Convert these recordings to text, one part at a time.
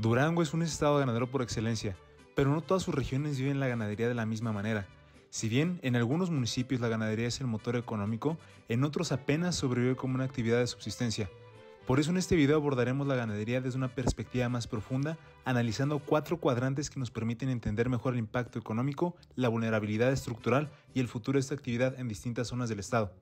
Durango es un estado ganadero por excelencia, pero no todas sus regiones viven la ganadería de la misma manera. Si bien en algunos municipios la ganadería es el motor económico, en otros apenas sobrevive como una actividad de subsistencia. Por eso en este video abordaremos la ganadería desde una perspectiva más profunda, analizando 4 cuadrantes que nos permiten entender mejor el impacto económico, la vulnerabilidad estructural y el futuro de esta actividad en distintas zonas del estado.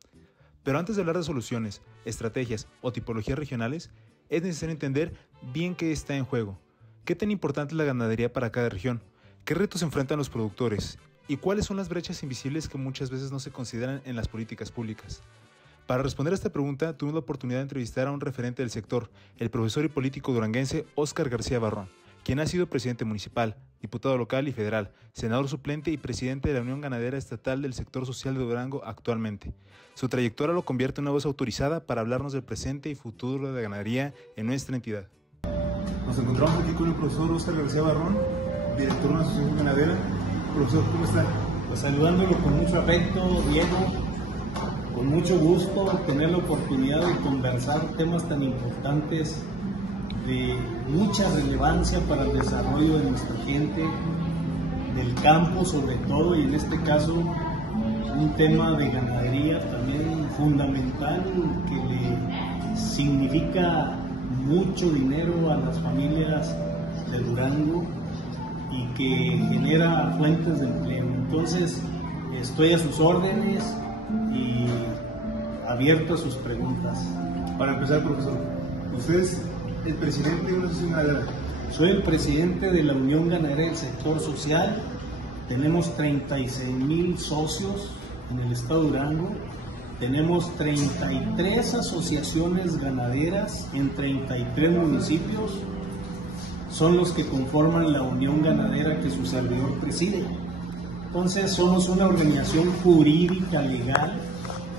Pero antes de hablar de soluciones, estrategias o tipologías regionales, es necesario entender bien qué está en juego. ¿Qué tan importante es la ganadería para cada región? ¿Qué retos enfrentan los productores? ¿Y cuáles son las brechas invisibles que muchas veces no se consideran en las políticas públicas? Para responder a esta pregunta, tuvimos la oportunidad de entrevistar a un referente del sector, el profesor y político duranguense Óscar García Barrón, quien ha sido presidente municipal, diputado local y federal, senador suplente y presidente de la Unión Ganadera Estatal del Sector Social de Durango actualmente. Su trayectoria lo convierte en una voz autorizada para hablarnos del presente y futuro de la ganadería en nuestra entidad. Nos encontramos aquí con el profesor Óscar García Barrón, director de una asociación ganadera. Profesor, ¿cómo está? Pues saludándolo con mucho afecto, Diego, con mucho gusto tener la oportunidad de conversar temas tan importantes de mucha relevancia para el desarrollo de nuestra gente, del campo sobre todo, y en este caso un tema de ganadería también fundamental que le significa mucho dinero a las familias de Durango y que genera fuentes de empleo. Entonces, estoy a sus órdenes y abierto a sus preguntas. Para empezar, profesor, usted es el presidente de una asociación ganadera. Soy el presidente de la Unión Ganadera del Sector Social. Tenemos 36,000 socios en el estado de Durango. Tenemos 33 asociaciones ganaderas en 33 municipios. Son los que conforman la Unión Ganadera que su servidor preside. Entonces somos una organización jurídica legal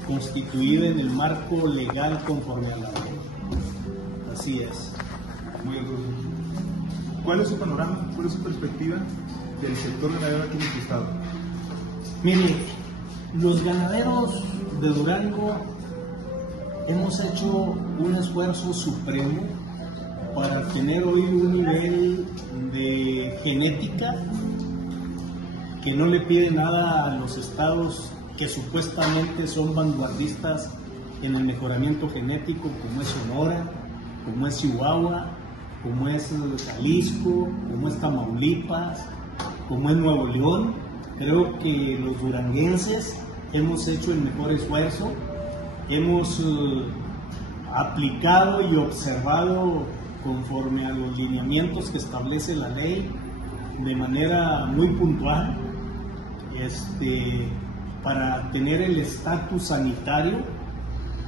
constituida en el marco legal conforme a la ley. Así es. Muy bien, profesor. ¿Cuál es su panorama, cuál es su perspectiva del sector ganadero aquí en nuestro estado? Mire, los ganaderos de Durango hemos hecho un esfuerzo supremo para tener hoy un nivel de genética que no le pide nada a los estados que supuestamente son vanguardistas en el mejoramiento genético, como es Sonora, como es Chihuahua, como es Jalisco, como es Tamaulipas, como es Nuevo León. Creo que los duranguenses hemos hecho el mejor esfuerzo, hemos aplicado y observado conforme a los lineamientos que establece la ley de manera muy puntual, para tener el estatus sanitario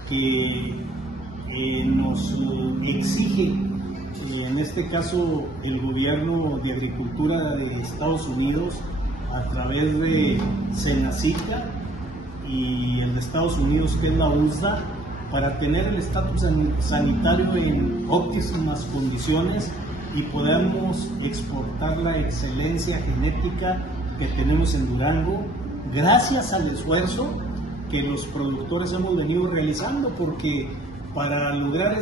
que nos exige, en este caso, el gobierno de Agricultura de Estados Unidos a través de Senacica y el de Estados Unidos, que es la USDA, para tener el estatus sanitario en óptimas condiciones y podamos exportar la excelencia genética que tenemos en Durango, gracias al esfuerzo que los productores hemos venido realizando, porque para lograr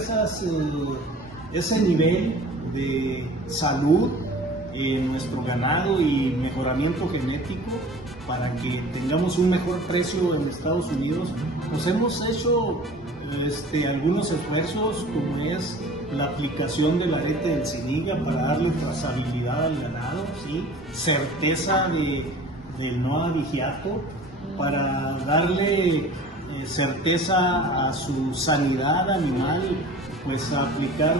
ese nivel de salud en nuestro ganado y mejoramiento genético, para que tengamos un mejor precio en Estados Unidos, pues hemos hecho algunos esfuerzos, como es la aplicación del arete del Ceniga para darle trazabilidad al ganado, ¿sí? Certeza del no abigeato, para darle certeza a su sanidad animal, pues a aplicar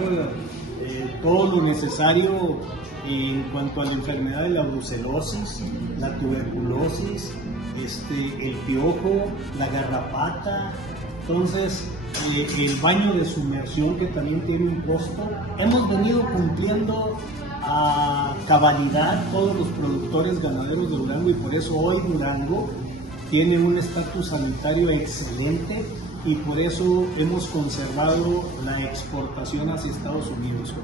todo lo necesario en cuanto a la enfermedad de la brucelosis, la tuberculosis, el piojo, la garrapata. Entonces, el baño de sumersión, que también tiene un costo. Hemos venido cumpliendo a cabalidad todos los productores ganaderos de Durango, y por eso hoy Durango tiene un estatus sanitario excelente, y por eso hemos conservado la exportación hacia Estados Unidos.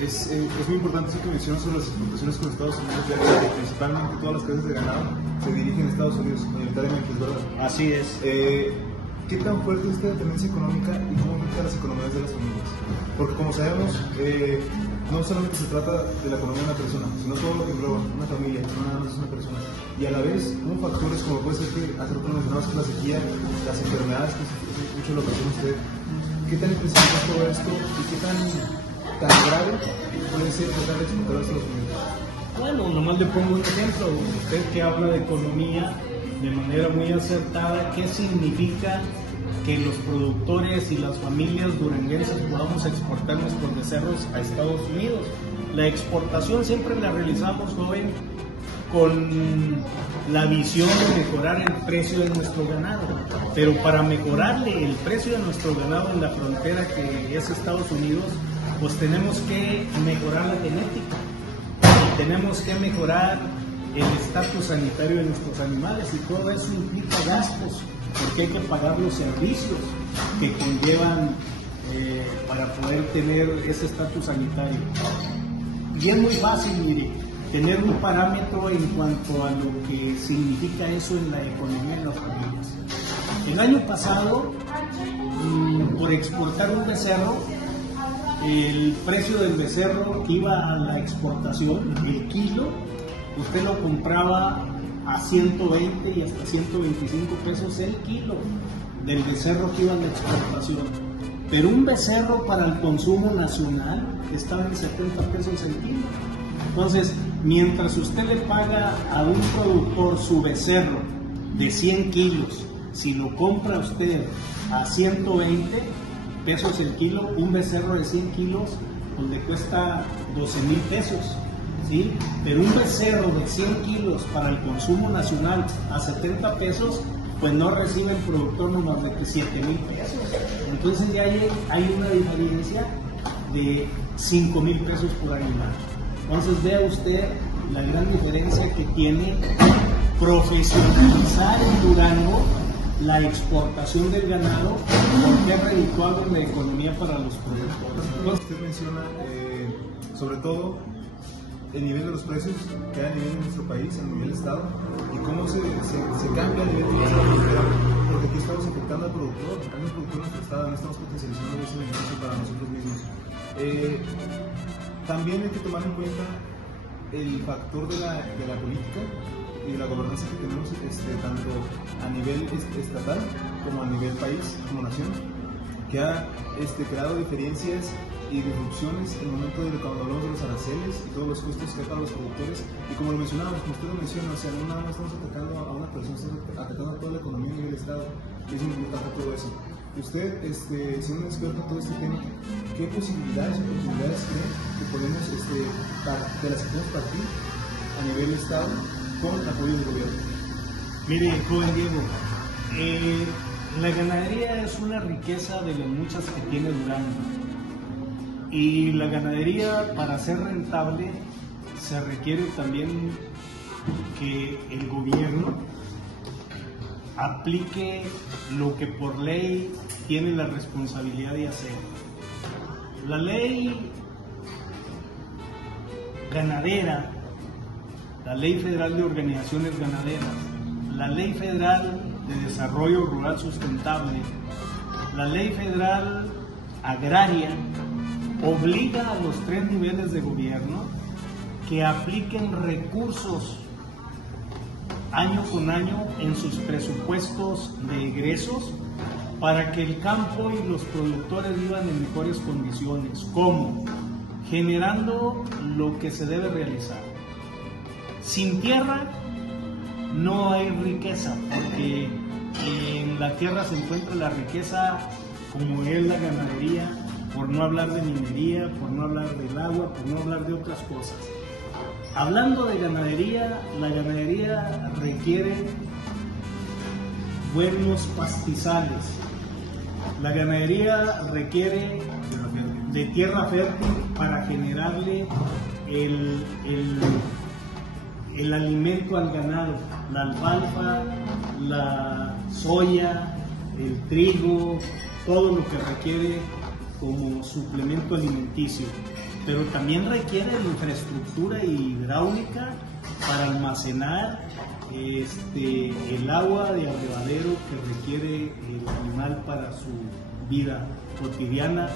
Es muy importante eso que mencionas sobre las exportaciones con Estados Unidos, ya que principalmente todas las casas de ganado se dirigen a Estados Unidos, mayoritariamente, ¿verdad? Así es. ¿Qué tan fuerte es esta dependencia económica y cómo afecta a las economías de las familias? Porque como sabemos, no solamente se trata de la economía de una persona, sino todo lo que engloba una familia, no nada más es una persona. Y a la vez, unos factores como puede ser que hace rato mencionabas que la sequía, las enfermedades, que es mucho lo que tiene usted. ¿Qué tan impresionante es todo esto y qué tan grave puede ser tratar de exportar a Estados Unidos? Bueno, nomás le pongo un ejemplo. Usted que habla de economía de manera muy acertada, ¿qué significa que los productores y las familias duranguenses podamos exportar nuestros becerros a Estados Unidos? La exportación siempre la realizamos, joven, con la visión de mejorar el precio de nuestro ganado, pero para mejorarle el precio de nuestro ganado en la frontera que es Estados Unidos, pues tenemos que mejorar la genética y tenemos que mejorar el estatus sanitario de nuestros animales, y todo eso implica gastos, porque hay que pagar los servicios que conllevan para poder tener ese estatus sanitario. Y es muy fácil, mire, tener un parámetro en cuanto a lo que significa eso en la economía de las familias. El año pasado, por exportar un becerro, el precio del becerro que iba a la exportación, el kilo, usted lo compraba a 120 y hasta 125 pesos el kilo del becerro que iba a la exportación. Pero un becerro para el consumo nacional estaba en 70 pesos el kilo. Entonces, mientras usted le paga a un productor su becerro de 100 kilos, si lo compra usted a 120 pesos el kilo, un becerro de 100 kilos pues le cuesta 12,000 pesos. ¿Sí? Pero un becerro de 100 kilos para el consumo nacional a 70 pesos, pues no recibe el productor nomás de 7,000 pesos. Entonces ya hay una diferencia de 5,000 pesos por animal. Entonces vea usted la gran diferencia que tiene profesionalizar en Durango la exportación del ganado, porque es redituable en la economía para los productores. Usted menciona sobre todo el nivel de los precios que hay a nivel de nuestro país, a nivel de Estado, y cómo se cambia a nivel de la frontera, porque aquí estamos afectando al productor, a un productor de nuestro Estado, no estamos potencializando ese beneficio para nosotros mismos. También hay que tomar en cuenta el factor de la política y de la gobernanza que tenemos tanto a nivel estatal como a nivel país, como nación, que ha creado diferencias y disrupciones en el momento de cuando hablamos de los aranceles y todos los costos que hay para los productores. Y como lo mencionábamos, como usted lo menciona, o sea, no nada más estamos atacando a una persona, estamos atacando a toda la economía a nivel de Estado, y es muy importante todo eso. Usted, siendo un experto en todo este tema, ¿qué posibilidades o oportunidades cree que podemos, de las que podemos partir a nivel de Estado con apoyo del gobierno? Mire, joven Diego, la ganadería es una riqueza de las muchas que tiene Durango. Y la ganadería, para ser rentable, se requiere también que el gobierno aplique lo que por ley tiene la responsabilidad de hacer. La ley ganadera, la Ley Federal de Organizaciones Ganaderas, la Ley Federal de Desarrollo Rural Sustentable, la Ley Federal Agraria, obliga a los 3 niveles de gobierno que apliquen recursos año con año en sus presupuestos de egresos para que el campo y los productores vivan en mejores condiciones. ¿Cómo? Generando lo que se debe realizar. Sin tierra no hay riqueza, porque en la tierra se encuentra la riqueza como es la ganadería, por no hablar de minería, por no hablar del agua, por no hablar de otras cosas. Hablando de ganadería, la ganadería requiere buenos pastizales. La ganadería requiere de tierra fértil para generarle el alimento al ganado, la alfalfa, la soya, el trigo, todo lo que requiere como suplemento alimenticio, pero también requiere la infraestructura hidráulica para almacenar el agua de abrevadero que requiere el animal para su vida cotidiana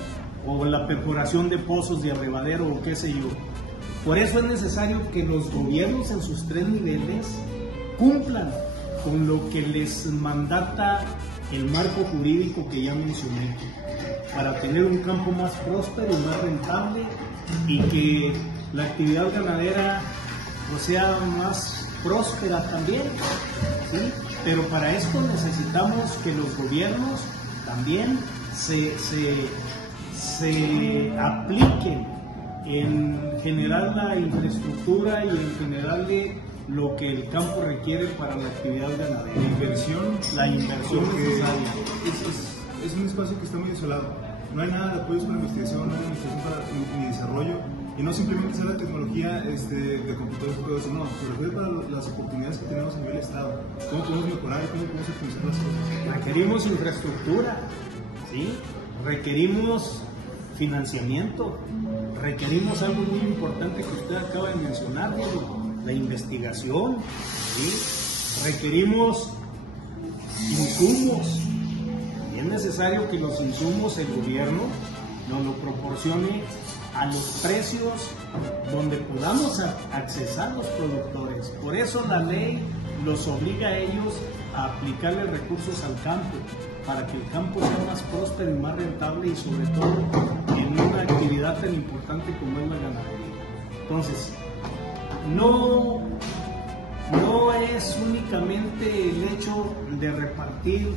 o la perforación de pozos de abrevadero o qué sé yo. Por eso es necesario que los gobiernos en sus 3 niveles cumplan con lo que les mandata el marco jurídico que ya mencioné, para tener un campo más próspero y más rentable, y que la actividad ganadera pues, sea más próspera también, ¿sí? Pero para esto necesitamos que los gobiernos también se apliquen en generar la infraestructura y en generarle lo que el campo requiere para la actividad ganadera. La inversión necesaria. Es un espacio que está muy desolado. No hay nada de apoyos para investigación, no hay investigación para ni desarrollo, y no simplemente sea la tecnología de computadores y todo eso, no, se refiere para las oportunidades que tenemos a nivel Estado. ¿Cómo podemos mejorar y cómo podemos optimizar las cosas? Requerimos infraestructura, ¿sí? Requerimos financiamiento, requerimos algo muy importante que usted acaba de mencionar, Diego, la investigación, ¿sí? Requerimos insumos, y es necesario que los insumos el gobierno nos lo proporcione a los precios donde podamos accesar los productores. Por eso la ley los obliga a ellos a aplicarle recursos al campo, para que el campo sea más próspero y más rentable, y sobre todo en una actividad tan importante como es la ganadería. Entonces, no es únicamente el hecho de repartir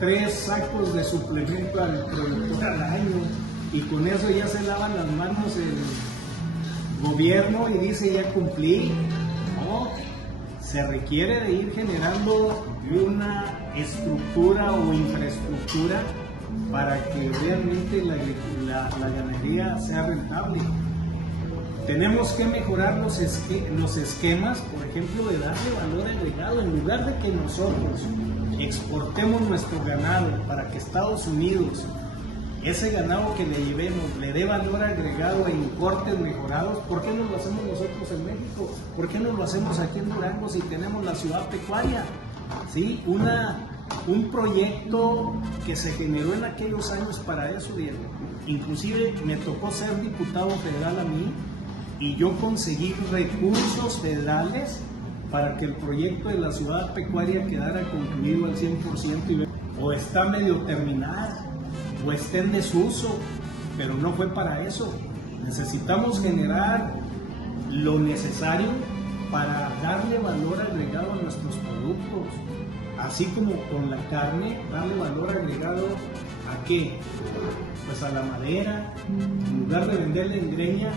3 sacos de suplemento al productor al año y con eso ya se lavan las manos el gobierno y dice ya cumplí. No, se requiere de ir generando una estructura o infraestructura para que realmente la ganadería sea rentable. Tenemos que mejorar los esquemas, por ejemplo, de darle valor agregado. En lugar de que nosotros exportemos nuestro ganado para que Estados Unidos, ese ganado que le llevemos, le dé valor agregado en cortes mejorados, ¿por qué no lo hacemos nosotros en México? ¿Por qué no lo hacemos aquí en Durango si tenemos la ciudad pecuaria? ¿Sí? Un proyecto que se generó en aquellos años para eso, Diego. Inclusive me tocó ser diputado federal a mí, y yo conseguí recursos federales para que el proyecto de la ciudad pecuaria quedara concluido al 100%, o está medio terminado, o está en desuso, pero no fue para eso. Necesitamos generar lo necesario para darle valor agregado a nuestros productos, así como con la carne, darle valor agregado ¿a qué? Pues a la madera. En lugar de venderla en greña,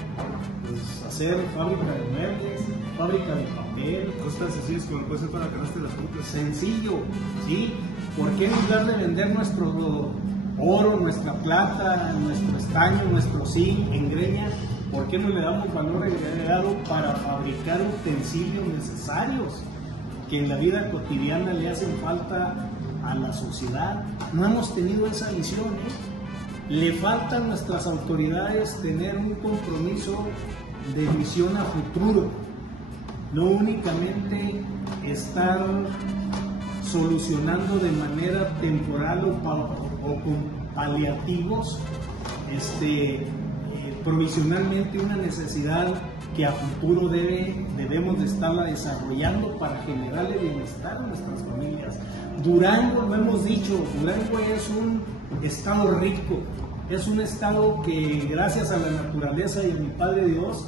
pues hacer fábrica de muebles, fábrica de papel. Cosas tan sencillas como puede ser para canasta de las frutas. Sencillo, ¿sí? ¿Por qué en lugar de vender nuestro oro, nuestra plata, nuestro estaño, nuestro zinc en greña, por qué no le damos valor agregado para fabricar utensilios necesarios que en la vida cotidiana le hacen falta a la sociedad? No hemos tenido esa visión, ¿eh? Le falta a nuestras autoridades tener un compromiso de visión a futuro, no únicamente estar solucionando de manera temporal o con paliativos provisionalmente una necesidad que a futuro debemos de estarla desarrollando para generarle bienestar a nuestras familias. Durango, lo hemos dicho, Durango es un estado rico, es un estado que gracias a la naturaleza y a mi Padre Dios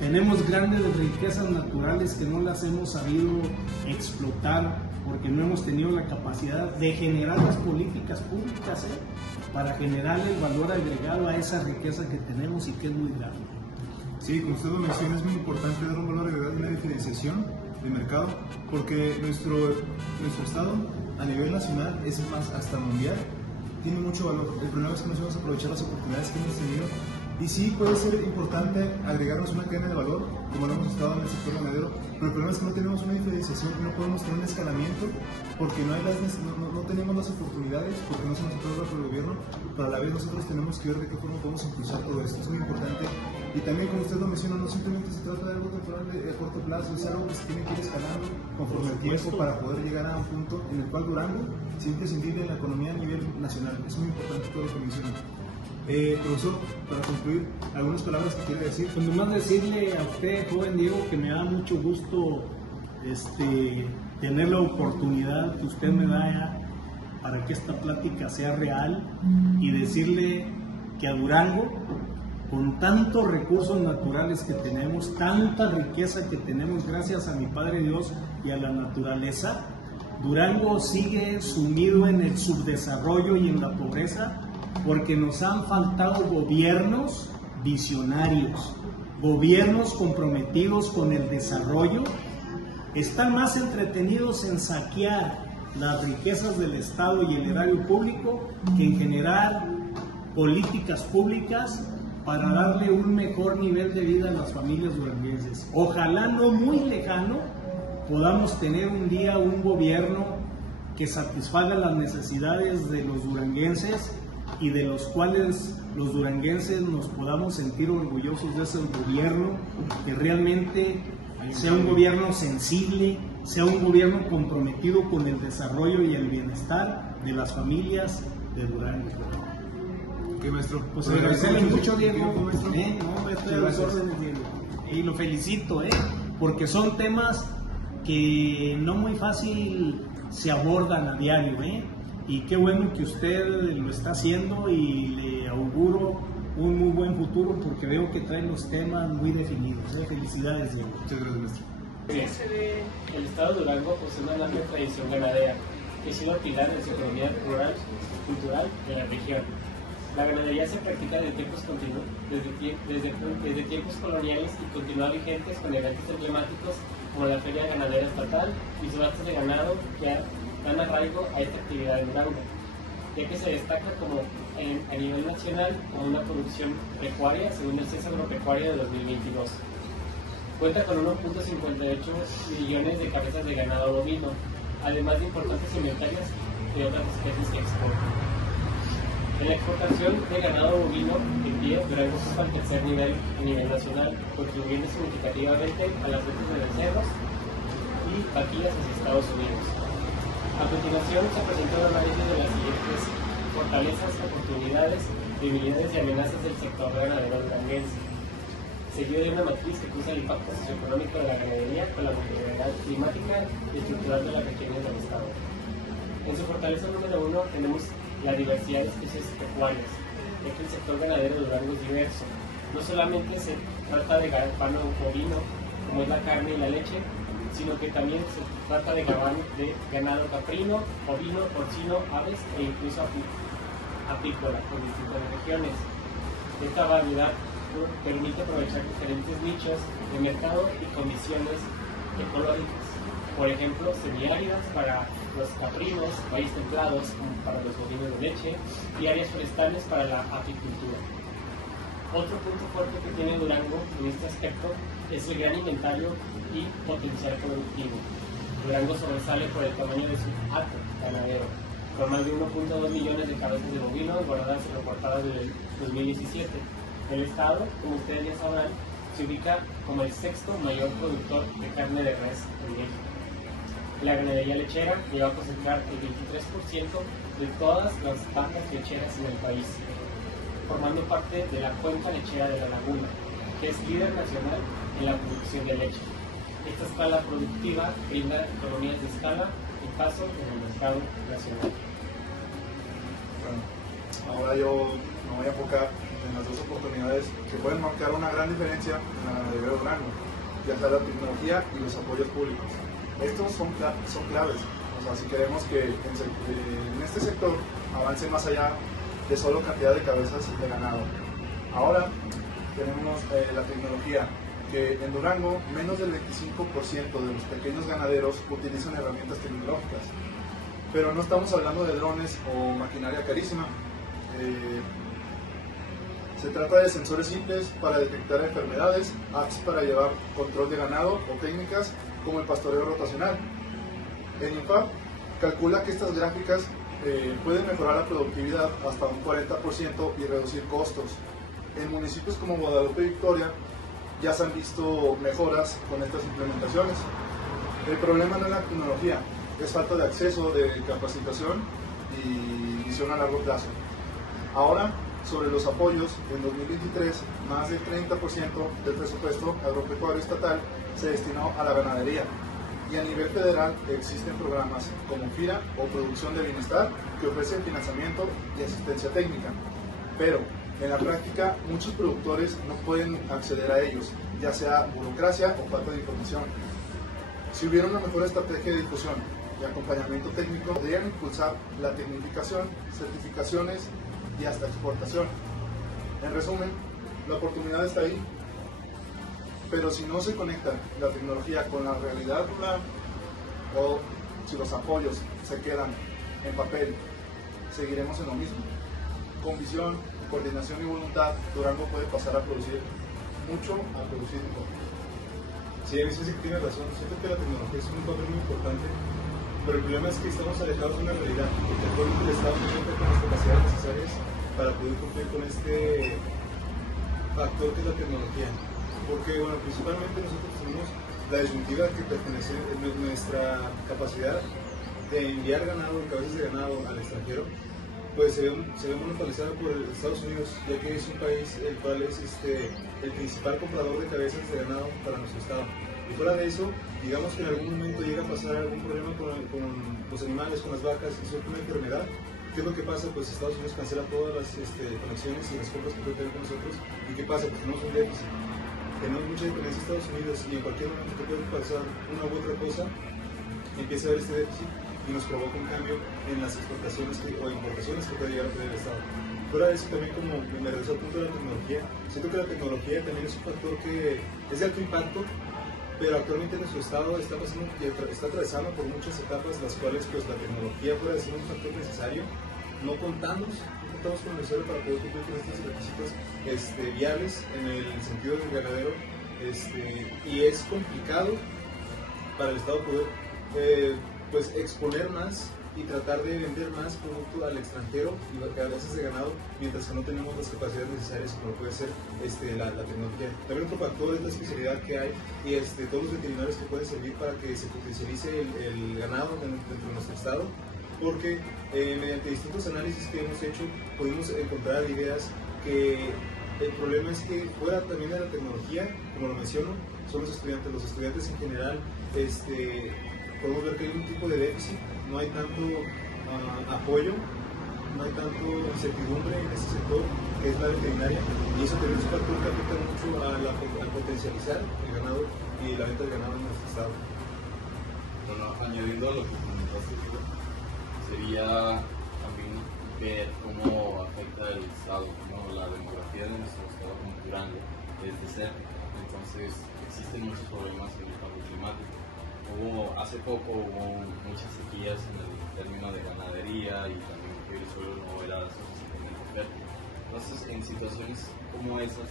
tenemos grandes riquezas naturales que no las hemos sabido explotar porque no hemos tenido la capacidad de generar las políticas públicas para generarle el valor agregado a esa riqueza que tenemos y que es muy grande. Sí, como usted lo menciona, es muy importante dar un valor agregado y una diferenciación de mercado, porque nuestro estado a nivel nacional, es más, hasta mundial, tiene mucho valor. El problema es que no sabemos aprovechar las oportunidades que hemos tenido, y sí puede ser importante agregarnos una cadena de valor, como lo hemos estado en el sector ganadero, pero el problema es que no tenemos una diferenciación, no podemos tener un escalamiento, porque no tenemos las oportunidades, porque no se nos otorga por el gobierno, pero a la vez nosotros tenemos que ver de qué forma podemos impulsar todo esto. Es muy importante, y también, como usted lo menciona, no simplemente se trata de algo temporal a corto plazo, es algo que se tiene que ir escalando conforme el tiempo para poder llegar a un punto en el cual Durango sí, imprescindible en la economía a nivel nacional. Es muy importante todo lo que mencionan. Profesor, para concluir, ¿algunas palabras que quiere decir? Pues nomás decirle a usted, joven Diego, que me da mucho gusto tener la oportunidad que usted me da para que esta plática sea real, y decirle que a Durango, con tantos recursos naturales que tenemos, tanta riqueza que tenemos gracias a mi Padre Dios y a la naturaleza, Durango sigue sumido en el subdesarrollo y en la pobreza porque nos han faltado gobiernos visionarios, gobiernos comprometidos con el desarrollo. Están más entretenidos en saquear las riquezas del Estado y el erario público que en generar políticas públicas para darle un mejor nivel de vida a las familias duranguenses. Ojalá no muy lejano podamos tener un día un gobierno que satisfaga las necesidades de los duranguenses y de los cuales los duranguenses nos podamos sentir orgullosos de ese gobierno, que realmente sea un gobierno sensible, sea un gobierno comprometido con el desarrollo y el bienestar de las familias de Durango. ¿Qué, maestro? Pues agradecerle mucho, Diego. No, estoy a las órdenes, Diego. Y lo felicito, porque son temas que no muy fácil se abordan a diario, y qué bueno que usted lo está haciendo, y le auguro un muy buen futuro porque veo que trae los temas muy definidos. Felicidades, Diego. Muchas gracias, maestro. El estado de Durango posee una larga tradición ganadera que ha sido pilar de su economía rural y cultural de la región. La ganadería se practica desde tiempos coloniales y continúa vigentes con eventos emblemáticos como la Feria Ganadera Estatal y subastas de ganado que dan arraigo a esta actividad en Durango, ya que se destaca a nivel nacional como una producción pecuaria según el Censo Agropecuario de 2022. Cuenta con 1.58 millones de cabezas de ganado bovino, además de importantes inventarios de otras especies que exportan. En la exportación de ganado bovino en pie, Durango ocupa el tercer nivel a nivel nacional, contribuyendo significativamente a las ventas de becerros y vaquillas hacia Estados Unidos. A continuación se presenta un análisis de las siguientes fortalezas, oportunidades, debilidades y amenazas del sector ganadero duranguense, seguido de una matriz que cruza el impacto socioeconómico de la ganadería con la movilidad climática y estructural de las regiones del Estado. En su fortaleza número 1 tenemos la diversidad de especies pecuarias, ya que el sector ganadero de Durango es diverso. No solamente se trata de gabano bovino, como es la carne y la leche, sino que también se trata de ganado caprino, ovino, porcino, aves e incluso apícola por distintas regiones. Esta variedad permite aprovechar diferentes nichos de mercado y condiciones ecológicas. Por ejemplo, semiáridas para los caprinos, valles templados como para los bovinos de leche y áreas forestales para la apicultura. Otro punto fuerte que tiene Durango en este aspecto es el gran inventario y potencial productivo. Durango sobresale por el tamaño de su hato ganadero, con más de 1.2 millones de cabezas de bovino guardadas y reportadas desde el 2017. El estado, como ustedes ya sabrán, se ubica como el sexto mayor productor de carne de res en México. La ganadería lechera llegó a cosechar el 23% de todas las vacas lecheras en el país, formando parte de la cuenca lechera de la Laguna, que es líder nacional en la producción de leche. Esta escala productiva brinda economías de escala y paso en el mercado nacional. Bueno, ahora yo me voy a enfocar en las dos oportunidades que pueden marcar una gran diferencia en la ganadería de Durango, ya sea la tecnología y los apoyos públicos. Estos son claves, o sea, si queremos que en este sector avance más allá de solo cantidad de cabezas de ganado. Ahora tenemos la tecnología, que en Durango menos del 25% de los pequeños ganaderos utilizan herramientas tecnológicas, pero no estamos hablando de drones o maquinaria carísima. Se trata de sensores simples para detectar enfermedades, apps para llevar control de ganado o técnicas como el pastoreo rotacional. El INPAP calcula que estas gráficas pueden mejorar la productividad hasta un 40% y reducir costos. En municipios como Guadalupe y Victoria ya se han visto mejoras con estas implementaciones. El problema no es la tecnología, es falta de acceso, de capacitación y visión a largo plazo. Ahora, sobre los apoyos, en 2023 más del 30% del presupuesto agropecuario estatal se destinó a la ganadería. Y a nivel federal existen programas como FIRA o Producción de Bienestar que ofrecen financiamiento y asistencia técnica. Pero en la práctica muchos productores no pueden acceder a ellos, ya sea burocracia o falta de información. Si hubiera una mejor estrategia de difusión y acompañamiento técnico, podrían impulsar la tecnificación, certificaciones y hasta exportación. En resumen, la oportunidad está ahí, pero si no se conecta la tecnología con la realidad rural o si los apoyos se quedan en papel, seguiremos en lo mismo. Con visión, coordinación y voluntad, Durango puede pasar a producir mucho a producir poco. Sí, a mí sí que tiene razón. Siento que la tecnología es un papel muy importante, pero el problema es que estamos alejados de una realidad, porque actualmente el Estado no cuenta con las capacidades necesarias para poder cumplir con este factor que es la tecnología. Porque, bueno, principalmente nosotros tenemos la disyuntiva que pertenece a nuestra capacidad de enviar ganado, cabezas de ganado al extranjero, pues se ve monopolizada por Estados Unidos, ya que es un país el cual es el principal comprador de cabezas de ganado para nuestro estado. Y fuera de eso, digamos que en algún momento llega a pasar algún problema con los animales, con las vacas, y surge una enfermedad. ¿Qué es lo que pasa? Pues Estados Unidos cancela todas las conexiones y las compras que puede tener con nosotros. ¿Y qué pasa? Pues tenemos un déficit. Tenemos mucha dependencia de Estados Unidos y en cualquier momento que puede pasar una u otra cosa, empieza a haber este déficit y nos provoca un cambio en las exportaciones o importaciones que puede llegar a tener el Estado. Fuera de eso, también como me regreso al punto de la tecnología, siento que la tecnología también es un factor que es de alto impacto, pero actualmente nuestro Estado está atravesando por muchas etapas, las cuales pues la tecnología puede ser un factor necesario. No contamos con el necesario para poder cumplir con estos requisitos viables en el sentido del ganadero, y es complicado para el Estado poder pues exponer más y tratar de vender más producto al extranjero y cabezas de ganado, mientras que no tenemos las capacidades necesarias como puede ser la tecnología. También otro factor es la especialidad que hay y todos los veterinarios que pueden servir para que se potencialice el ganado dentro de nuestro estado, porque mediante distintos análisis que hemos hecho pudimos encontrar ideas que el problema es que fuera también de la tecnología, como lo menciono, son los estudiantes en general. Podemos ver que hay un tipo de déficit, no hay tanto apoyo, no hay tanto incertidumbre en este sector que es la veterinaria, y eso también es un factor que afecta mucho a potencializar el ganado y la venta del ganado en nuestro estado. Bueno, añadiendo a lo que comentaste, sería también ver cómo afecta el estado, ¿no? La demografía de nuestro estado como Durango es desértico, entonces existen muchos problemas en el cambio climático. Hace poco hubo muchas sequías en el término de ganadería y también que el suelo no era suficientemente fértil. Entonces, en situaciones como esas,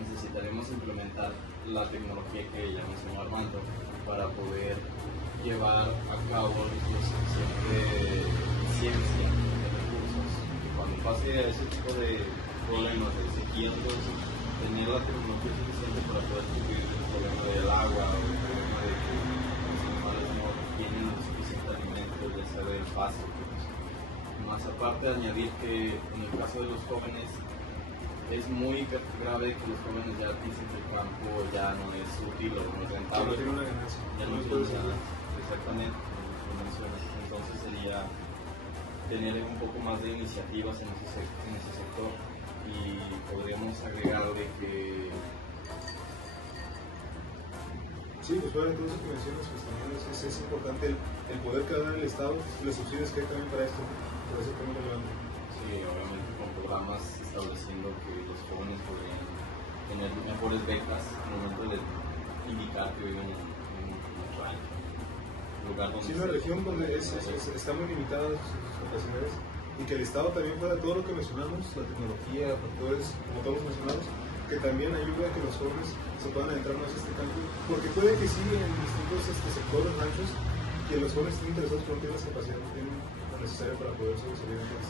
necesitaremos implementar la tecnología que ya mencionó Armando para poder llevar a cabo la suficiente ciencia de recursos. Y cuando pase a ese tipo de problemas de sequía, entonces, tener la tecnología suficiente para poder cubrir el problema del agua o el problema de que no tienen suficiente alimento, ya sea del pasto. Más aparte, añadir que en el caso de los jóvenes es muy grave que los jóvenes ya dicen que el campo ya no es útil o no es rentable. No tiene una ganancia. Ya no es exactamente, como mencionas. Entonces sería tener un poco más de iniciativas en ese sector, y podríamos agregarle que sí, pues fuera de todo eso que mencionas, pues también es importante el poder que da el Estado y los subsidios que hay también para esto, por eso también relevante. sí, obviamente con programas estableciendo que los jóvenes podrían tener mejores becas al momento de indicar que viven en un rancho, lugar donde sí, una región donde está muy limitada sus capacidades, y que el Estado también fuera todo lo que mencionamos, la tecnología, factores como todos mencionamos, que también ayuda a que los jóvenes se puedan adentrar más a este campo, porque puede que sí en distintos sectores, ranchos, que los jóvenes estén interesados pero no tienen las capacidades, no tienen lo necesario para poder sobresalir en este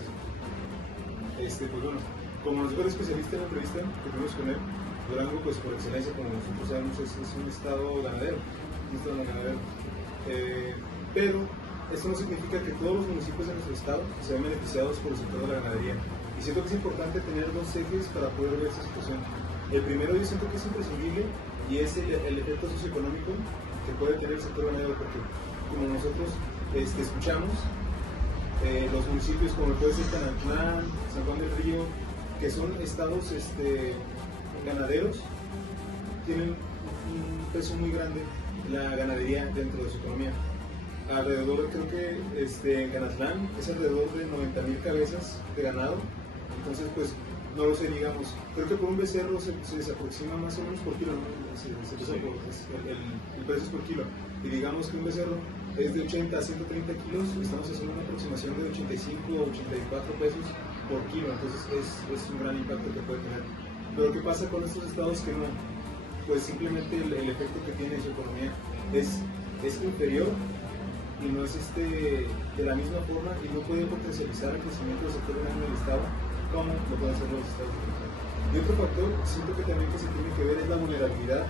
sector. Pues bueno, como nos dijo el especialista en la entrevista que tuvimos con él, Durango, pues por excelencia, como nosotros sabemos, es un estado ganadero, pero esto no significa que todos los municipios de nuestro estado se ven beneficiados por el sector de la ganadería. Y siento que es importante tener dos ejes para poder ver esta situación. El primero, yo siento que es imprescindible, y es el efecto socioeconómico que puede tener el sector ganadero, porque como nosotros escuchamos, los municipios como puede ser Tanatlán, San Juan del Río, que son estados ganaderos, tienen un peso muy grande la ganadería dentro de su economía. Alrededor, creo que en Canatlán es alrededor de 90,000 cabezas de ganado, entonces pues no lo sé, digamos, creo que por un becerro se aproxima más o menos por kilo, ¿no? El precio es por kilo, y digamos que un becerro es de 80 a 130 kilos, estamos haciendo una aproximación de 85 a 84 pesos por kilo, entonces es un gran impacto que puede tener. Pero ¿qué pasa con estos estados que no? Pues simplemente el efecto que tiene en su economía es inferior y no es de la misma forma, y no puede potencializar el crecimiento del sector ganadero en el estado como lo pueden hacer los estados. Y otro factor, siento que también que se tiene que ver es la vulnerabilidad,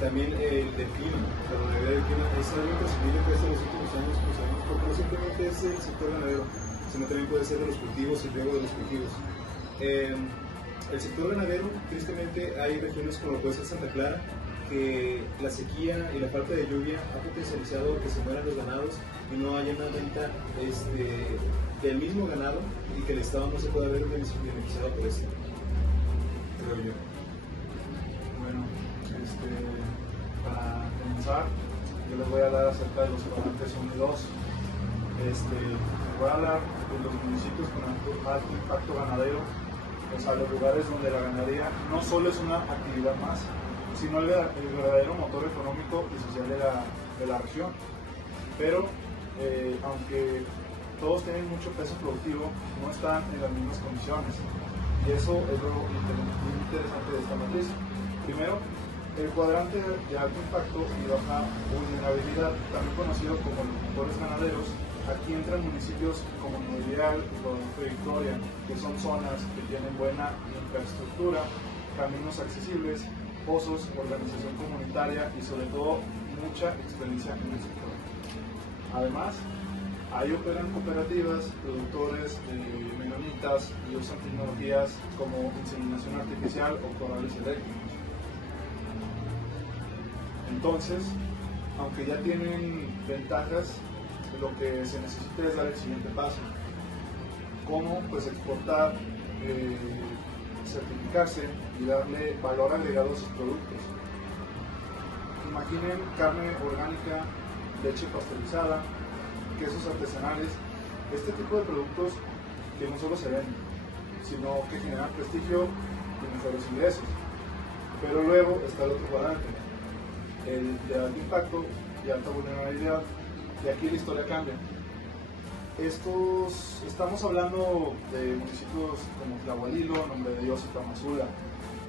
también el del clima. La vulnerabilidad del clima es algo imprescindible que desde los últimos años usamos, porque no simplemente es el sector ganadero, sino también puede ser de los cultivos y luego de los cultivos. El sector ganadero, tristemente, hay regiones como lo puede ser Santa Clara, que la sequía y la falta de lluvia ha potencializado que se mueran los ganados y no haya una venta del mismo ganado, y que el Estado no se pueda ver beneficiado por esto, creo yo. Bueno, para comenzar, yo les voy a hablar acerca de los cuadrantes 1 y 2. Voy a hablar de los municipios con alto impacto ganadero, o sea, los lugares donde la ganadería no solo es una actividad más, sino el verdadero motor económico y social de la región. Pero, aunque todos tienen mucho peso productivo, no están en las mismas condiciones. Y eso es lo interesante de esta matriz. Primero, el cuadrante de alto impacto y baja vulnerabilidad, también conocido como los motores ganaderos. Aquí entran municipios como Norial y Guadalupe Victoria, que son zonas que tienen buena infraestructura, caminos accesibles, pozos, organización comunitaria y sobre todo mucha experiencia en el sector. Además, ahí operan cooperativas, productores menonitas y usan tecnologías como inseminación artificial o corrales eléctricos. Entonces, aunque ya tienen ventajas, lo que se necesita es dar el siguiente paso. ¿Cómo? Pues exportar, certificarse y darle valor agregado a sus productos. Imaginen carne orgánica, leche pasteurizada, quesos artesanales, este tipo de productos que no solo se venden, sino que generan prestigio y mejores ingresos. Pero luego está el otro cuadrante, el de alto impacto y alta vulnerabilidad, y aquí la historia cambia. Estamos hablando de municipios como Tlahualilo, Nombre de Dios y Tamazula.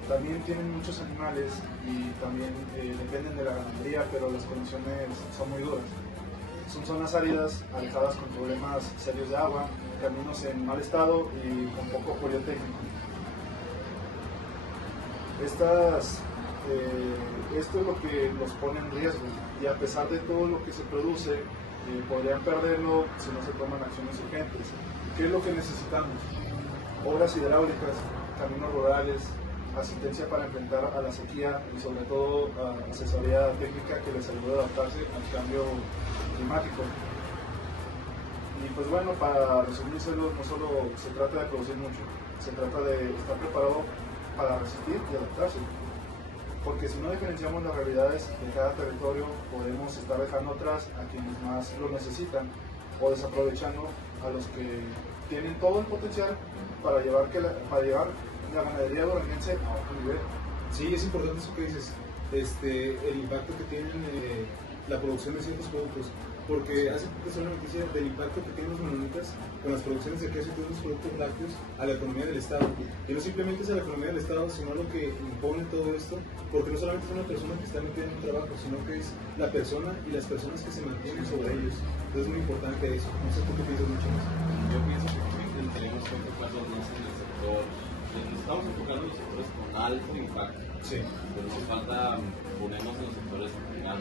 También tienen muchos animales y también dependen de la ganadería, pero las condiciones son muy duras. Son zonas áridas, alejadas con problemas serios de agua, caminos en mal estado y con poco apoyo técnico. Esto es lo que los pone en riesgo, y a pesar de todo lo que se produce, podrían perderlo si no se toman acciones urgentes. ¿Qué es lo que necesitamos? Obras hidráulicas, caminos rurales, asistencia para enfrentar a la sequía y sobre todo asesoría técnica que les ayude a adaptarse al cambio climático. Y pues bueno, para resumírselo, no solo se trata de producir mucho, se trata de estar preparado para resistir y adaptarse. Porque si no diferenciamos las realidades de cada territorio, podemos estar dejando atrás a quienes más lo necesitan o desaprovechando a los que tienen todo el potencial para llevar la ganadería duranguense a otro nivel. Sí, es importante eso que dices, el impacto que tienen la producción de ciertos productos, porque hace poco salió una noticia del impacto que tienen los menonitas con las producciones de queso y todos los productos lácteos a la economía del Estado. Y no simplemente es a la economía del Estado, sino lo que impone todo esto, porque no solamente es una persona que está metida en un trabajo, sino que es la persona y las personas que se mantienen sobre ellos. Entonces es muy importante eso. No sé tú qué piensas mucho más. Yo pienso que también tenemos que enfocarnos más en el sector. Nos estamos enfocando en los sectores con alto impacto. Sí. Pero nos falta ponernos en los sectores que tengan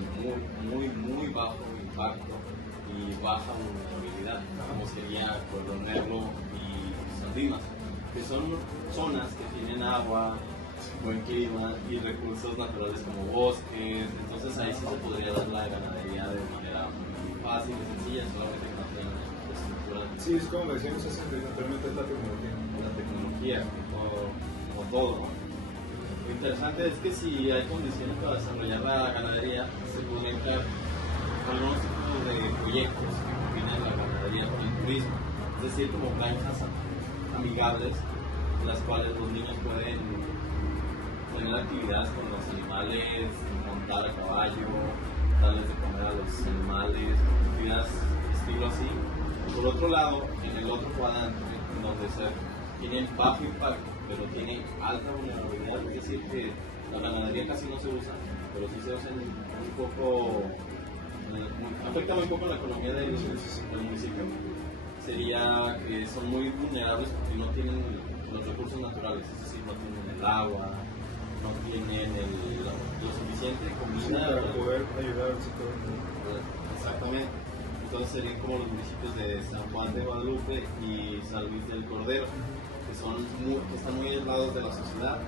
muy bajo impacto y y baja vulnerabilidad, como sería Pueblo Negro y Sandimas, que son zonas que tienen agua, buen clima y recursos naturales como bosques. Entonces ahí sí se podría dar la ganadería de manera muy fácil y sencilla, solamente que no tengan infraestructura. Sí, es como decíamos anteriormente, es la tecnología. La tecnología, como todo, ¿no? Lo interesante es que si hay condiciones para desarrollar la ganadería, se podrían crear algunos tipos de proyectos que combinen la ganadería con el turismo, es decir, como granjas amigables, en las cuales los niños pueden tener actividades con los animales, montar a caballo, darles de comer a los animales, actividades estilo así. Por otro lado, en el otro cuadrante, donde tienen bajo impacto, pero tienen alta vulnerabilidad, es decir, que la ganadería casi no se usa, pero sí se usa un poco, afecta muy poco la economía del municipio. Sería que son muy vulnerables porque no tienen los recursos naturales, es decir, no tienen el agua, no tienen lo suficiente comida para poder ayudar al sector. Exactamente. Entonces serían como los municipios de San Juan de Guadalupe y San Luis del Cordero, que están muy aislados de la sociedad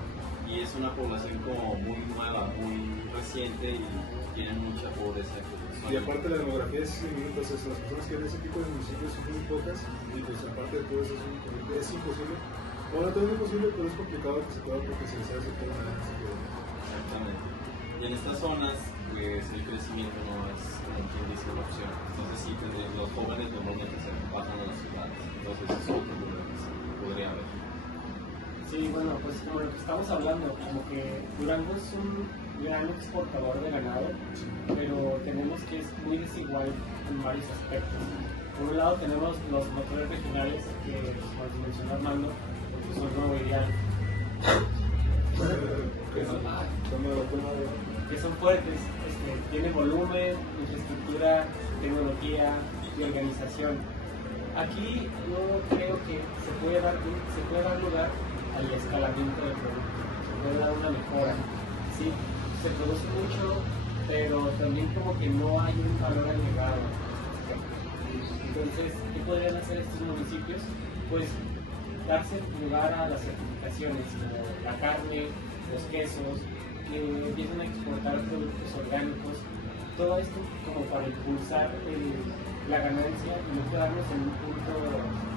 y es una población como muy nueva, muy reciente y tienen mucha pobreza. Y aparte la demografía es diminuta, las personas que ven ese tipo de municipios son muy pocas y pues aparte de todo eso es imposible. Bueno, todo es imposible, pero es complicado que se pueda profesionalizar ese tema. Exactamente. Y en estas zonas, pues el crecimiento no es, como quien dice, una opción. Entonces sí, pues, los jóvenes normalmente se pasan a las ciudades. Entonces eso es otro problema que se podría haber. Sí, bueno, pues como lo que estamos hablando, como que Durango es un gran exportador de ganado, pero tenemos que es muy desigual en varios aspectos. Por un lado tenemos los motores regionales que, como mencionó Armando, que son Nuevo Ideal, que son fuertes, tienen volumen, infraestructura, tecnología y organización. Aquí yo creo que se puede dar lugar al escalamiento del producto, se puede dar una mejora. Sí, se produce mucho, pero también como que no hay un valor agregado. Entonces, ¿qué podrían hacer estos municipios? Pues darse lugar a las certificaciones, como la carne, los quesos, que empiezan a exportar productos orgánicos, todo esto como para impulsar la ganancia y no quedarnos en un punto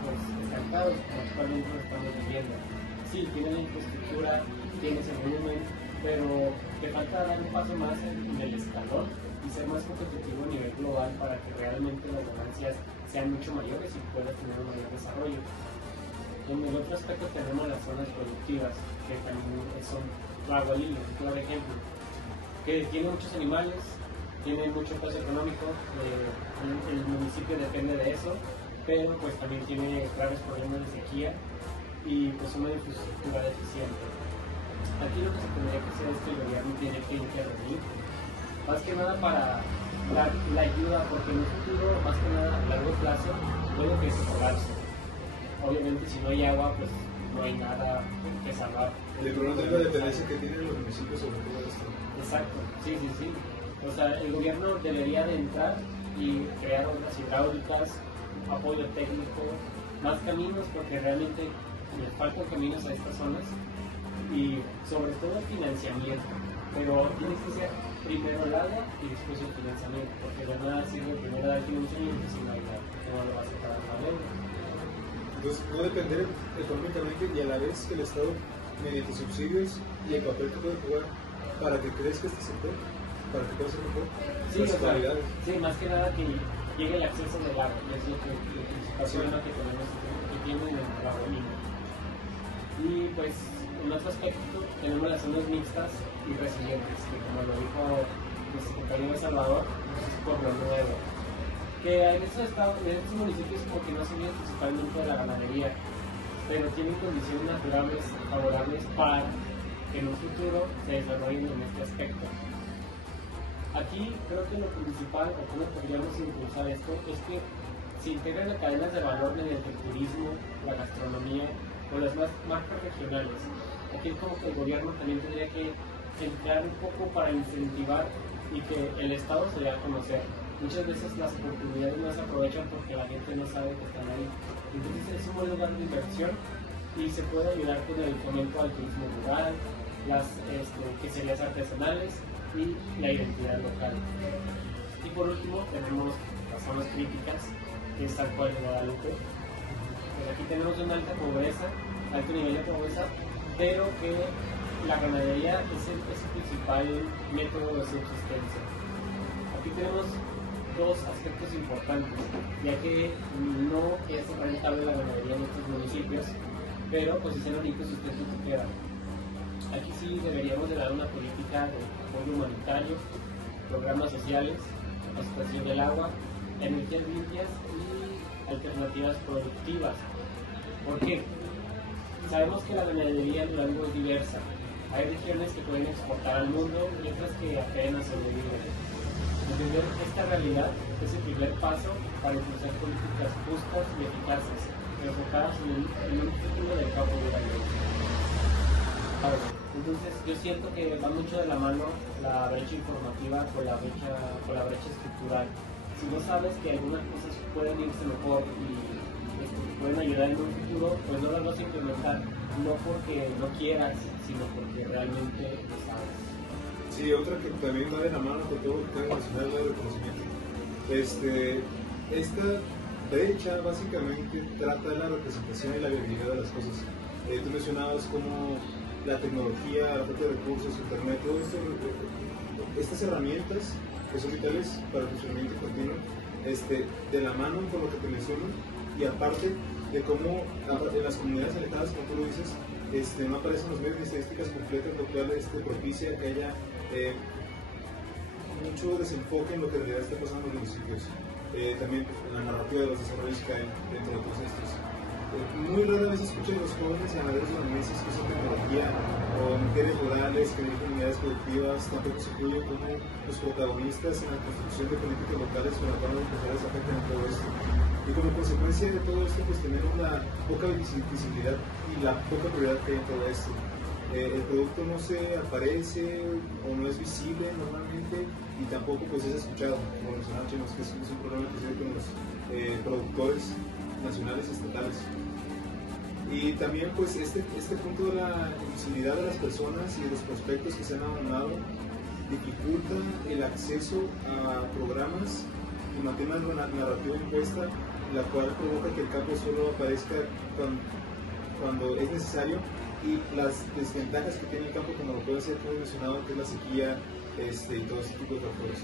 pues, estancados como actualmente lo estamos viviendo. Sí, tiene la infraestructura, tienes el volumen, pero te falta dar un paso más en el escalón y ser más competitivo a nivel global para que realmente las ganancias sean mucho mayores y puedas tener un mayor desarrollo. En el otro aspecto tenemos las zonas productivas, que también son Tlahualilo, un claro ejemplo, que tiene muchos animales, tiene mucho peso económico, el municipio depende de eso, pero pues también tiene graves problemas de sequía y pues una infraestructura deficiente. Aquí lo que se tendría que hacer es que el gobierno tiene que intervenir, más que nada para dar la ayuda, porque en un futuro, más que nada a largo plazo, puede que se colapse. Obviamente si no hay agua, pues no hay nada que salvar. El problema es la dependencia que tienen los municipios sobre todo esto. Exacto, sí. O sea, el gobierno debería de entrar y crear obras hidráulicas, apoyo técnico, más caminos, porque realmente les faltan caminos a estas zonas y sobre todo el financiamiento. Pero tiene que ser primero el agua y después el financiamiento, porque de nada sirve primero dar financiamiento si no hay agua, no lo vas a pagar la deuda. Entonces, no depender económicamente y a la vez que el Estado, mediante subsidios y el papel que puede jugar para que crezca este sector, para que pueda ser mejor. Sí, o sea, sí, más que nada que llegue el acceso del agua, que es lo principal problema que tenemos, que tiene el Tlahualilo. Y pues, en otro aspecto, tenemos las zonas mixtas y resilientes, que como lo dijo nuestro compañero Salvador, es por lo nuevo. Que en estos municipios como que no se viven principalmente de la ganadería, pero tienen condiciones naturales favorables para que en un futuro se desarrollen en este aspecto. Aquí creo que lo principal, o cómo podríamos impulsar esto, es que se integren las cadenas de valor mediante el turismo, la gastronomía o las marcas regionales. Aquí es como que el gobierno también tendría que entrar un poco para incentivar y que el Estado se dé a conocer. muchas veces las oportunidades no se aprovechan porque la gente no sabe que están ahí. Entonces es un buen lugar de inversión y se puede ayudar con el fomento al turismo rural, las queserías artesanales y la identidad local. Y por último tenemos las zonas críticas, que es San Juan de Guadalupe. Pues aquí tenemos una alta pobreza, alto nivel de pobreza, pero que la ganadería es el principal método de subsistencia. Aquí tenemos dos aspectos importantes, ya que no es rentable la ganadería en estos municipios, pero pues es el único sustento que queda. Aquí sí deberíamos de dar una política de apoyo humanitario, programas sociales, capacitación del agua, energías limpias y alternativas productivas. ¿Por qué? Sabemos que la ganadería en Durango es diversa. Hay regiones que pueden exportar al mundo y otras que apenas sobreviven. Entender esta realidad es el primer paso para impulsar políticas justas y eficaces, enfocadas en un futuro del campo duranguense. Entonces yo siento que va mucho de la mano la brecha informativa con la brecha estructural. Si no sabes que algunas cosas pueden irse mejor y pueden ayudar en un futuro, pues no las vas a implementar, no porque no quieras, sino porque realmente lo sabes. Sí, otra que también va de la mano con todo lo que cabe mencionar es el reconocimiento. Esta brecha básicamente trata de la representación y la viabilidad de las cosas. Tú mencionabas como la tecnología, la falta de recursos, internet, todo esto, estas herramientas que son vitales para el funcionamiento continuo, de la mano con lo que te menciono, y aparte de cómo en las comunidades alejadas, como tú lo dices, no aparecen los medios de estadísticas completas, lo cual propicia que haya mucho desenfoque en lo que en realidad está pasando en los municipios. También la narrativa de los desarrollos cae dentro de todos estos. Muy rara vez escuchan los jóvenes ganaderos duranguenses que usan tecnología o mujeres rurales que dirigen unidades productivas, tampoco se incluye como los protagonistas en la construcción de políticas locales o la toma de empresariales afectan a todo esto. Y como consecuencia de todo esto, pues tenemos la poca visibilidad y la poca prioridad que hay en todo esto. El producto no se aparece o no es visible normalmente y tampoco pues es escuchado, como mencionaba Chemos, que es un problema que se ve con los productores nacionales y estatales. Y también pues este punto de la visibilidad de las personas y de los prospectos que se han abandonado dificulta el acceso a programas y mantiene una narrativa impuesta, la cual provoca que el campo solo aparezca cuando es necesario, y las desventajas que tiene el campo, como lo puede ser, como mencionado, que es la sequía y todo ese tipo de factores.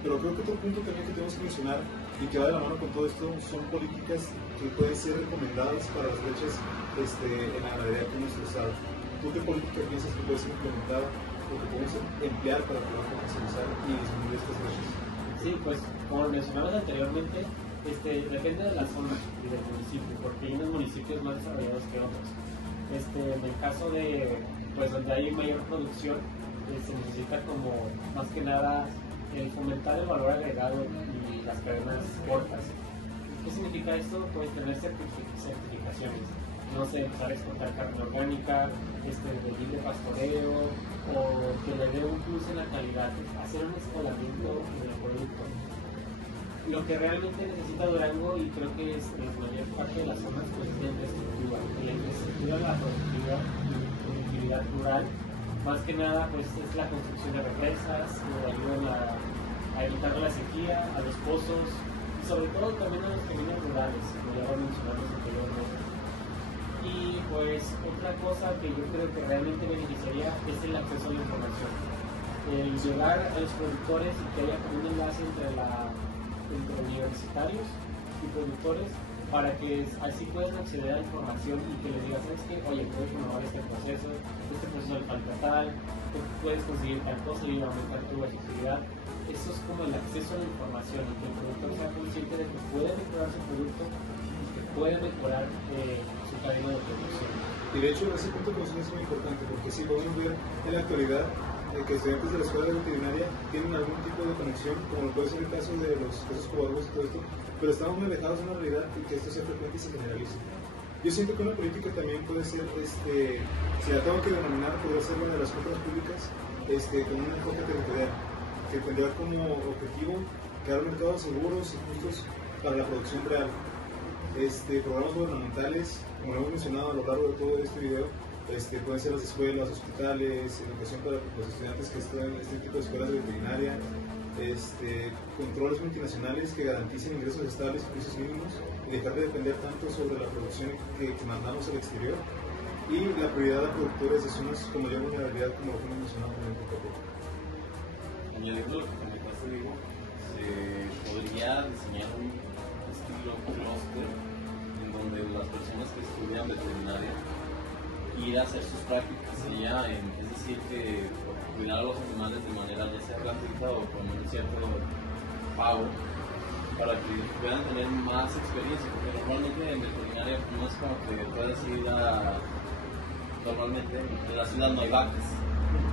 Pero creo que otro punto también que tenemos que mencionar y que va de la mano con todo esto son políticas que pueden ser recomendadas para las brechas en la ganadería con nuestro estado. ¿Tú qué política piensas que puede ser implementada o que podemos emplear para poder potencializar y disminuir estas brechas? Sí, pues como mencionamos anteriormente, depende de la zona y del municipio, porque hay unos municipios más desarrollados que otros. En el caso de pues donde hay mayor producción, se necesita como más que nada el fomentar el valor agregado y las cadenas cortas. ¿Qué significa esto? Pues tener certificaciones, no sé, empezar a exportar carne orgánica, de libre pastoreo, o que le dé un plus en la calidad, hacer un escalamiento del producto. Lo que realmente necesita Durango, y creo que es la mayor parte de las zonas, pues es la infraestructura de la productividad rural. Más que nada, pues es la construcción de represas que ayudan a evitar la sequía, a los pozos y sobre todo también a los caminos rurales, como ya lo mencionamos anteriormente. Y pues otra cosa que yo creo que realmente beneficiaría es el acceso a la información. El llegar a los productores y que haya un enlace entre universitarios y productores para que así puedan acceder a la información y que les digas, ¿sabes qué? Oye, puedes renovar este proceso le falta tal, puedes conseguir tal cosa y aumentar tu efectividad. Eso es como el acceso a la información y que el productor sea consciente de que puede mejorar su producto y que puede mejorar su cadena de producción. Y de hecho, ese punto de es muy importante porque sí podemos ver en la actualidad que estudiantes de la escuela veterinaria tienen algún tipo de conexión, como lo puede ser el caso de los casos cobardes y todo esto, pero estamos muy alejados de una realidad y que esto sea frecuente y se generalice. Yo siento que una política también puede ser, si la tengo que denominar, podría ser una de las compras públicas con un enfoque territorial, que tendrá como objetivo crear mercados seguros y justos para la producción real. Programas gubernamentales, como lo hemos mencionado a lo largo de todo este video, pueden ser las escuelas, hospitales, educación para los estudiantes que están en este tipo de escuelas de veterinaria, controles multinacionales que garanticen ingresos estables y precios mínimos y dejar de depender tanto sobre la producción que mandamos al exterior, y la prioridad a productores de zonas con mayor vulnerabilidad, como lo que hemos mencionado también poco a poco. Añadiendo lo que comentaste, digo, se podría diseñar un estilo clúster en donde las personas que estudian veterinaria ir a hacer sus prácticas allá, es decir, que cuidar a los animales de manera ya sea gratuita o con un cierto pago, para que puedan tener más experiencia, porque normalmente en veterinaria no es como que puedas ir a... Normalmente en la ciudad no hay vacas,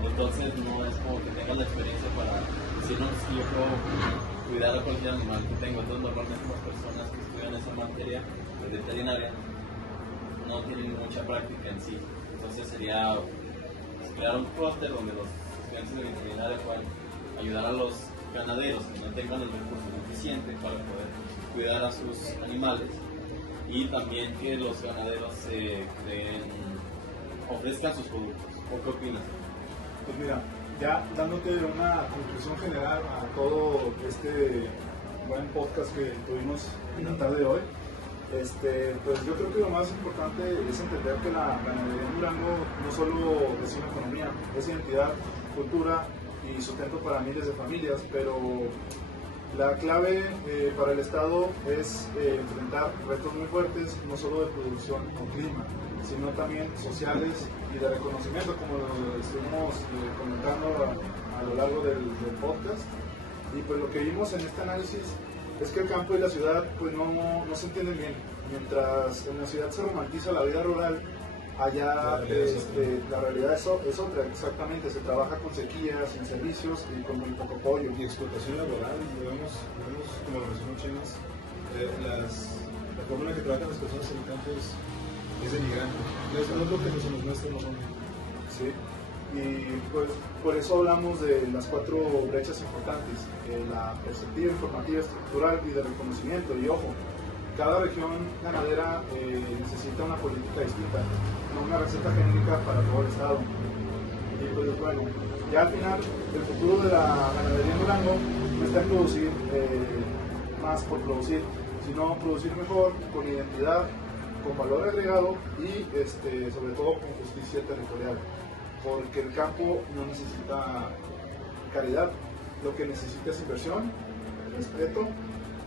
entonces no es como que tengas la experiencia para decir, no, si yo puedo cuidar a cualquier animal que tengo. Entonces normalmente las personas que estudian esa materia de veterinaria no tienen mucha práctica en sí. Entonces sería crear un clúster donde los estudiantes de veterinaria puedan ayudar a los ganaderos que no tengan el recurso suficiente para poder cuidar a sus animales, y también que los ganaderos ofrezcan sus productos. ¿O qué opinas? Pues mira, ya dándote una conclusión general a todo este buen podcast que tuvimos en la tarde de hoy, pues yo creo que lo más importante es entender que la ganadería en Durango no solo es una economía, es identidad, cultura y sustento para miles de familias, pero la clave para el Estado es enfrentar retos muy fuertes, no solo de producción o clima, sino también sociales y de reconocimiento, como lo estuvimos comentando a lo largo del podcast. Y pues lo que vimos en este análisis es que el campo y la ciudad pues no se entienden bien. Mientras en la ciudad se romantiza la vida rural, allá la realidad es otra, exactamente. Se trabaja con sequías, sin servicios y con muy poco apoyo. Y explotación laboral, vemos como lo mencionó Chemas, la forma en la que trabajan las personas en el campo es denigrante. No es lo que se nos muestra normalmente. Sí, y pues por eso hablamos de las 4 brechas importantes: la perceptiva, informativa, estructural y de reconocimiento. Y ojo, cada región ganadera necesita una política distinta, no una receta genérica para todo el estado. Y pues bueno, ya al final el futuro de la ganadería en Durango no está en producir más por producir, sino producir mejor, con identidad, con valor agregado y sobre todo con justicia territorial, porque el campo no necesita caridad, lo que necesita es inversión, respeto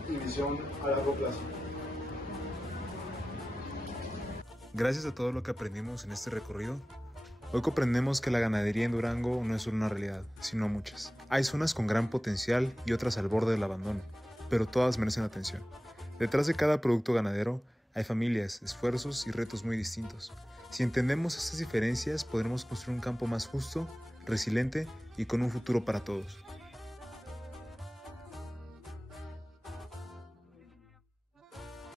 y visión a largo plazo. Gracias a todo lo que aprendimos en este recorrido, hoy comprendemos que la ganadería en Durango no es solo una realidad, sino muchas. Hay zonas con gran potencial y otras al borde del abandono, pero todas merecen atención. Detrás de cada producto ganadero hay familias, esfuerzos y retos muy distintos. Si entendemos estas diferencias, podremos construir un campo más justo, resiliente y con un futuro para todos.